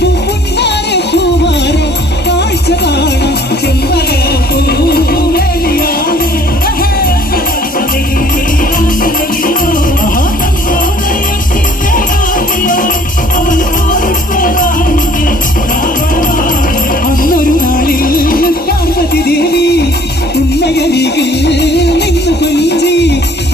പൂമാരെ പൂമാരെ കാഴ്ച കാണാം ചെമ്പക പൂവേലിയാണ് അന്നൊരു നാളിൽ പാർവതി ദേവി ഉമ്മയരികിൽ നിന്ന് കൊഞ്ചി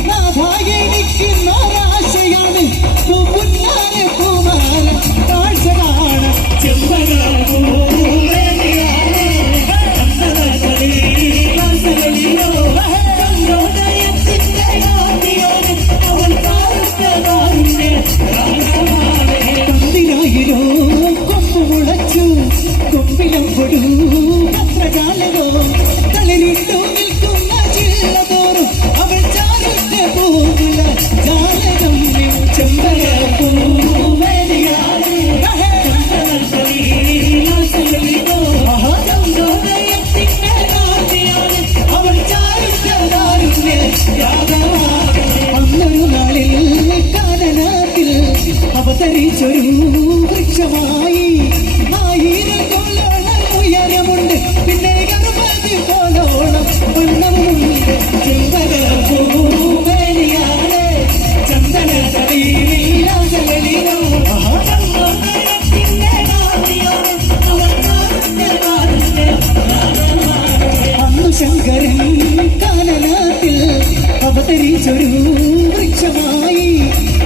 നാഥായി നിൽക്കുന്ന ഒരാശയാണ് പൂമാരെ പൂമാരെ കാഴ്ച കാണാം ചെമ്പക പൂവേലിയാണ് തന്തിരായിരോ കൊമ്പ് മുളച്ചു കൊമ്പിലും കൊടു പത്രജാലകോ കളിരിട്ടു നിൽക്കുന്ന ജില്ല തോറും അവൾ ചാലിട്ട് പോകുന്ന ജാലകം ചെമ്പക പൂവേലിയാണ് അവൾ ചാലിട്ട് അന്നൊരു നാളിൽ കാനനത്തിൽ അവതരിച്ചൊരു വൃക്ഷമായി 1000 കൊല്ലോളം ഉയരമുണ്ട് പിന്നെ 60 കൊല്ലോളം വണ്ണമുണ്ട് ചെമ്പക പൂവേലിയാണ് ചന്ദന അന്നു ശങ്കരൻ കാനനത്തിൽ അവതരിച്ചൊരു വൃക്ഷമായി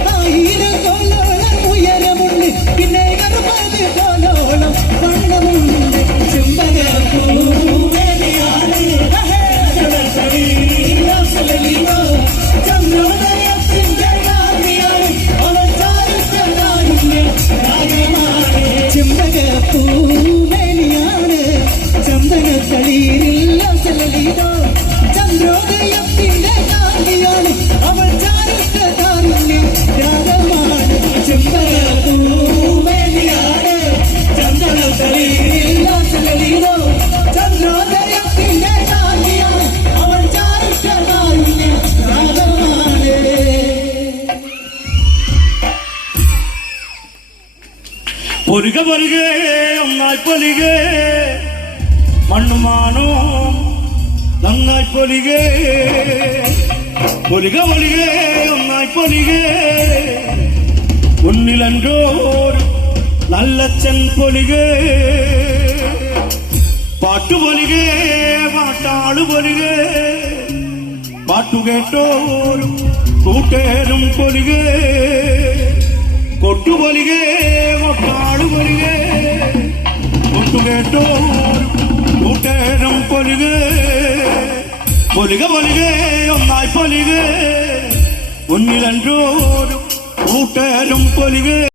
1000 കൊല്ലോളം ഉയരമുണ്ട് പിന്നെ 60 കൊല്ലോളം വണ്ണമുണ്ട് ചെമ്പക പൂവേലിയാണ് ചന്ദ്രോദയത്തിന്റെ രാത്രിയാണ് അവൻ ചെമ്പക പൂവേലിയാണ് ചന്ദനത്തളിരില്ല സലലിതോ ചന്ദ്രോദയത്തിന്റെ കാന്തിയാണ് അവൾ ചാരുത്തതാരുണ്യ രാഗമാണ് ചെമ്പക പൂവേലിയാണ് ചന്ദനത്തളിരില്ല സലലിതോ ചന്ദ്രോദയത്തിന്റെ കാന്തിയാണ് അവൾ ചാരുത്തതാരുണ്യ രാഗമാണ്. പൊരുക പൊരുകേ ഒന്നായി പൊലികേ മണ്ണുമാണോ നന്നായി പൊലികേ പൊലിക പൊലികേ ഒന്നായി പൊലികേ ഒന്നിലൻറോർ നല്ലച്ചൻ പൊലികേ പാട്ടുപൊലികേ പാട്ടാളു പൊലികേ പാട്ടുകേട്ടോരും കൂട്ടേരും പൊലികേ കൊട്ടുപൊലികേ കൊട്ടാളു പൊലികേ കൊട്ടുകേട്ടോരും കൂട്ടേരും പൊലികേ പൊലിക പൊലികേ ഒന്നായി പൊലികേ ഒന്നിലൻറോരും കൂട്ടേരും പൊലികേ.